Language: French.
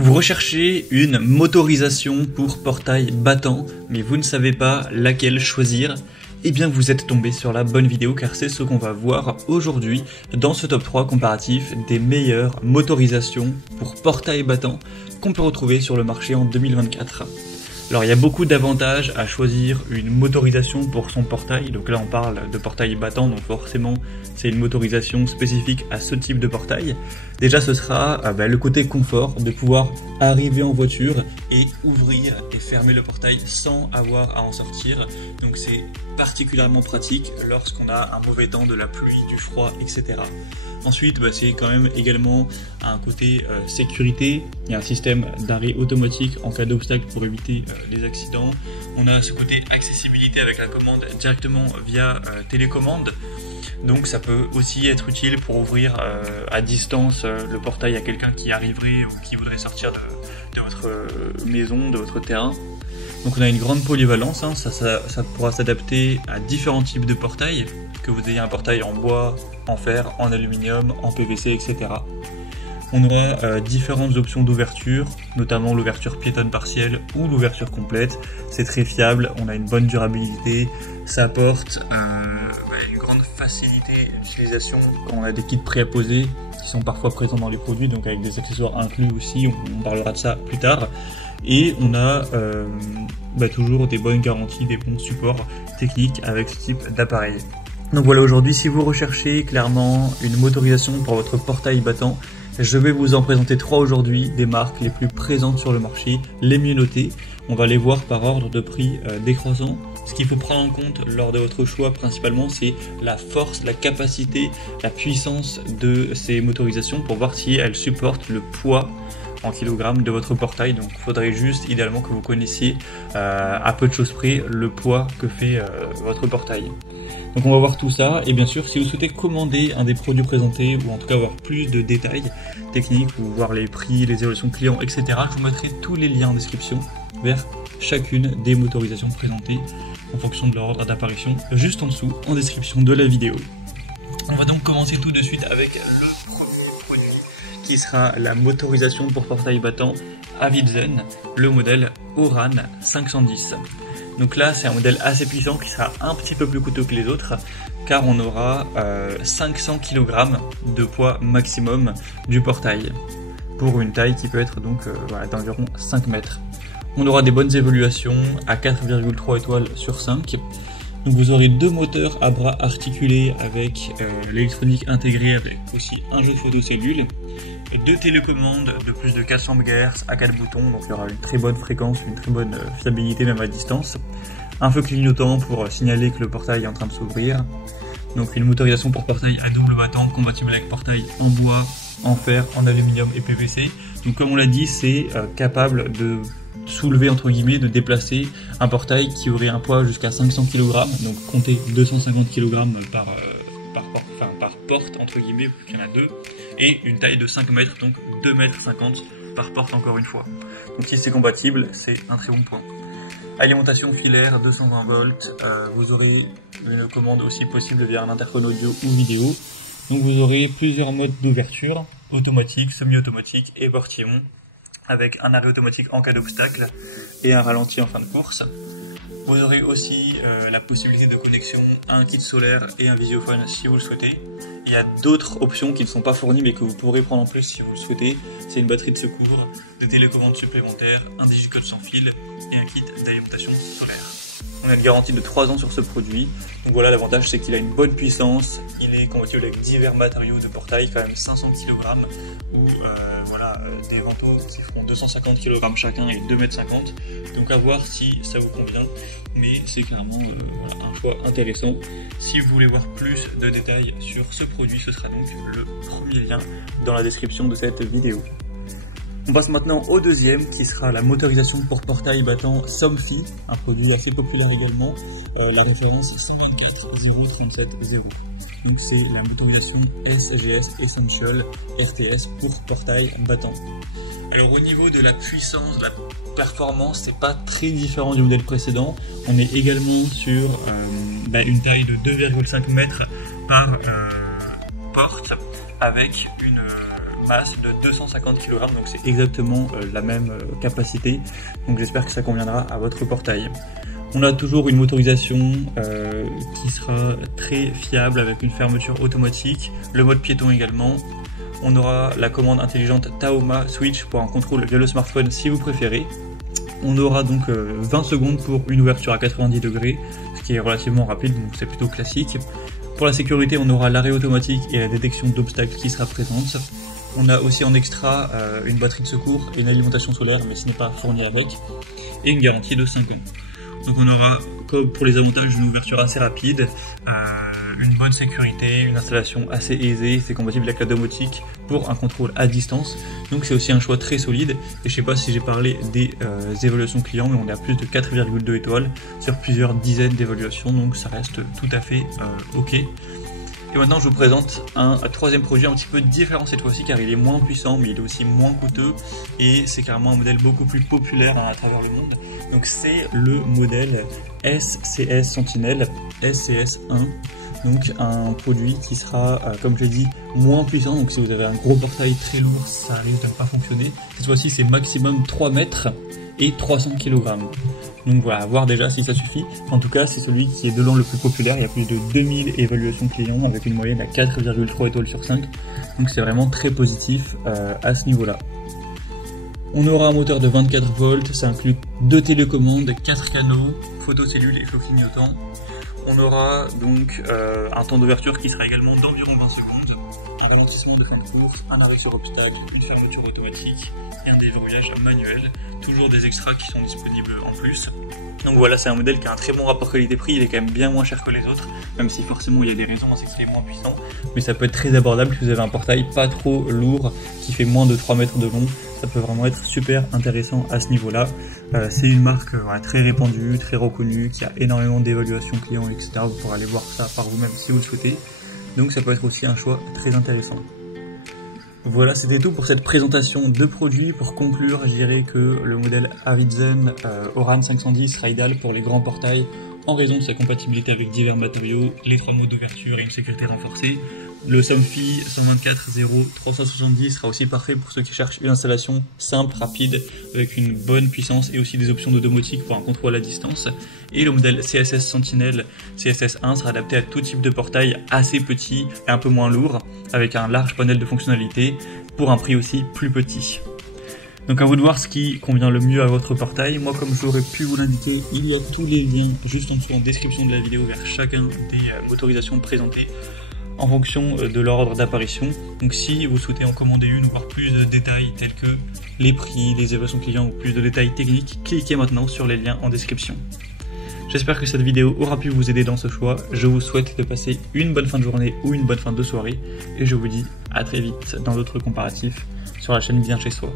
Vous recherchez une motorisation pour portail battant, mais vous ne savez pas laquelle choisir? Eh bien vous êtes tombé sur la bonne vidéo car c'est ce qu'on va voir aujourd'hui dans ce top 3 comparatif des meilleures motorisations pour portail battant qu'on peut retrouver sur le marché en 2024. Alors il y a beaucoup d'avantages à choisir une motorisation pour son portail, donc là on parle de portail battant, donc forcément c'est une motorisation spécifique à ce type de portail. Déjà ce sera le côté confort, de pouvoir arriver en voiture et ouvrir et fermer le portail sans avoir à en sortir, donc c'est particulièrement pratique lorsqu'on a un mauvais temps, de la pluie, du froid, etc. Ensuite, c'est quand même également un côté sécurité. Il y a un système d'arrêt automatique en cas d'obstacle pour éviter les accidents. On a ce côté accessibilité avec la commande directement via télécommande. Donc ça peut aussi être utile pour ouvrir à distance le portail à quelqu'un qui arriverait ou qui voudrait sortir de votre maison, de votre terrain. Donc on a une grande polyvalence, ça pourra s'adapter à différents types de portails, que vous ayez un portail en bois, en fer, en aluminium, en PVC, etc. On aura différentes options d'ouverture, notamment l'ouverture piétonne partielle ou l'ouverture complète. C'est très fiable, on a une bonne durabilité, ça apporte une grande facilité d'utilisation quand on a des kits prêts à poser qui sont parfois présents dans les produits, donc avec des accessoires inclus aussi, on parlera de ça plus tard. Et on a toujours des bonnes garanties, des bons supports techniques avec ce type d'appareil. Donc voilà, aujourd'hui si vous recherchez clairement une motorisation pour votre portail battant, je vais vous en présenter 3 aujourd'hui, des marques les plus présentes sur le marché, les mieux notées. On va les voir par ordre de prix décroissant. Ce qu'il faut prendre en compte lors de votre choix principalement, c'est la force, la capacité, la puissance de ces motorisations pour voir si elles supportent le poids en kilogrammes de votre portail. Donc il faudrait juste idéalement que vous connaissiez à peu de choses près le poids que fait votre portail. Donc on va voir tout ça, et bien sûr si vous souhaitez commander un des produits présentés ou en tout cas avoir plus de détails techniques ou voir les prix, les évaluations clients, etc., je vous mettrai tous les liens en description vers chacune des motorisations présentées en fonction de leur ordre d'apparition juste en dessous en description de la vidéo. On va donc commencer tout de suite avec le premier produit qui sera la motorisation pour portail battant Avidzen, le modèle Oran 510. Donc là c'est un modèle assez puissant qui sera un petit peu plus coûteux que les autres car on aura 500 kg de poids maximum du portail pour une taille qui peut être donc d'environ 5 mètres. On aura des bonnes évaluations à 4,3 étoiles sur 5. Donc vous aurez 2 moteurs à bras articulés avec l'électronique intégrée, avec aussi un jeu photocellule et 2 télécommandes de plus de 400 MHz à 4 boutons, donc il y aura une très bonne fréquence, une très bonne fiabilité même à distance. Un feu clignotant pour signaler que le portail est en train de s'ouvrir. Donc une motorisation pour portail à double battant compatible avec portail en bois, en fer, en aluminium et PVC. Donc comme on l'a dit, c'est capable de soulever entre guillemets, de déplacer un portail qui aurait un poids jusqu'à 500 kg, donc comptez 250 kg par porte entre guillemets, il y en a 2, et une taille de 5 mètres, donc 2,50 mètres par porte encore une fois. Donc si c'est compatible, c'est un très bon point. Alimentation filaire 220 volts, vous aurez une commande aussi possible via un interphone audio ou vidéo. Donc vous aurez plusieurs modes d'ouverture, automatique, semi-automatique et portillon, avec un arrêt automatique en cas d'obstacle et un ralenti en fin de course. Vous aurez aussi la possibilité de connexion à un kit solaire et un visiophone si vous le souhaitez. Il y a d'autres options qui ne sont pas fournies mais que vous pourrez prendre en plus si vous le souhaitez. C'est une batterie de secours, des télécommandes supplémentaires, un digicode sans fil et un kit d'alimentation solaire. On a une garantie de 3 ans sur ce produit. Donc voilà, l'avantage c'est qu'il a une bonne puissance, il est compatible avec divers matériaux de portail, quand même 500 kg ou des vantaux qui feront 250 kg chacun et 2,50 m. Donc à voir si ça vous convient, mais c'est clairement un choix intéressant. Si vous voulez voir plus de détails sur ce produit, ce sera donc le premier lien dans la description de cette vidéo. On passe maintenant au deuxième qui sera la motorisation pour portail battant Somfy, un produit assez populaire également, la référence 124 037 0. Donc c'est la motorisation SAGS Essential RTS pour portail battant. Alors au niveau de la puissance, de la performance, c'est pas très différent du modèle précédent. On est également sur une taille de 2,5 mètres par porte avec une masse de 250 kg, donc c'est exactement la même capacité, donc j'espère que ça conviendra à votre portail. On a toujours une motorisation qui sera très fiable avec une fermeture automatique, le mode piéton également. On aura la commande intelligente Taoma Switch pour un contrôle via le smartphone si vous préférez. On aura donc 20 secondes pour une ouverture à 90 degrés, ce qui est relativement rapide, donc c'est plutôt classique. Pour la sécurité, on aura l'arrêt automatique et la détection d'obstacles qui sera présente. On a aussi en extra une batterie de secours et une alimentation solaire, mais ce n'est pas fourni avec, et une garantie de 5 ans. Donc on aura, comme pour les avantages, une ouverture assez rapide, une bonne sécurité, une installation assez aisée, c'est compatible avec la domotique pour un contrôle à distance. Donc c'est aussi un choix très solide, et je sais pas si j'ai parlé des évaluations clients, mais on est à plus de 4,2 étoiles sur plusieurs dizaines d'évaluations, donc ça reste tout à fait ok. Et maintenant je vous présente un troisième produit un petit peu différent cette fois-ci, car il est moins puissant mais il est aussi moins coûteux, et c'est carrément un modèle beaucoup plus populaire à travers le monde. Donc c'est le modèle SCS Sentinel SCS1, donc un produit qui sera, comme je l'ai dit, moins puissant. Donc si vous avez un gros portail très lourd, ça risque de ne pas fonctionner. Cette fois-ci c'est maximum 3 mètres et 300 kg. Donc voilà, à voir déjà si ça suffit. En tout cas, c'est celui qui est de loin le plus populaire. Il y a plus de 2000 évaluations clients avec une moyenne à 4,3 étoiles sur 5. Donc c'est vraiment très positif à ce niveau-là. On aura un moteur de 24 volts, ça inclut 2 télécommandes, 4 canaux, photocellule et flot clignotant. On aura donc un temps d'ouverture qui sera également d'environ 20 secondes, un ralentissement de fin de course, un arrêt sur obstacle, une fermeture automatique et un déverrouillage manuel. Toujours des extras qui sont disponibles en plus. Donc voilà, c'est un modèle qui a un très bon rapport qualité-prix, il est quand même bien moins cher que les autres, même si forcément il y a des raisons, c'est qu'il est moins puissant, mais ça peut être très abordable si vous avez un portail pas trop lourd, qui fait moins de 3 mètres de long. Ça peut vraiment être super intéressant à ce niveau-là. C'est une marque très répandue, très reconnue, qui a énormément d'évaluations clients, etc. Vous pourrez aller voir ça par vous-même si vous le souhaitez. Donc ça peut être aussi un choix très intéressant. Voilà, c'était tout pour cette présentation de produits. Pour conclure, je dirais que le modèle Avidzen Oran 510 sera idéal pour les grands portails en raison de sa compatibilité avec divers matériaux, les 3 modes d'ouverture et une sécurité renforcée. Le Somfy 124-0-370 sera aussi parfait pour ceux qui cherchent une installation simple, rapide, avec une bonne puissance et aussi des options de domotique pour un contrôle à distance. Et le modèle CSS Sentinel CSS1 sera adapté à tout type de portail assez petit et un peu moins lourd, avec un large panel de fonctionnalités pour un prix aussi plus petit. Donc à vous de voir ce qui convient le mieux à votre portail. Moi, comme j'aurais pu vous l'indiquer, il y a tous les liens juste en dessous en description de la vidéo vers chacun des motorisations présentées en fonction de leur ordre d'apparition. Donc si vous souhaitez en commander une ou voir plus de détails tels que les prix, les évaluations clients ou plus de détails techniques, cliquez maintenant sur les liens en description. J'espère que cette vidéo aura pu vous aider dans ce choix. Je vous souhaite de passer une bonne fin de journée ou une bonne fin de soirée et je vous dis à très vite dans d'autres comparatifs sur la chaîne Bien Chez Soi.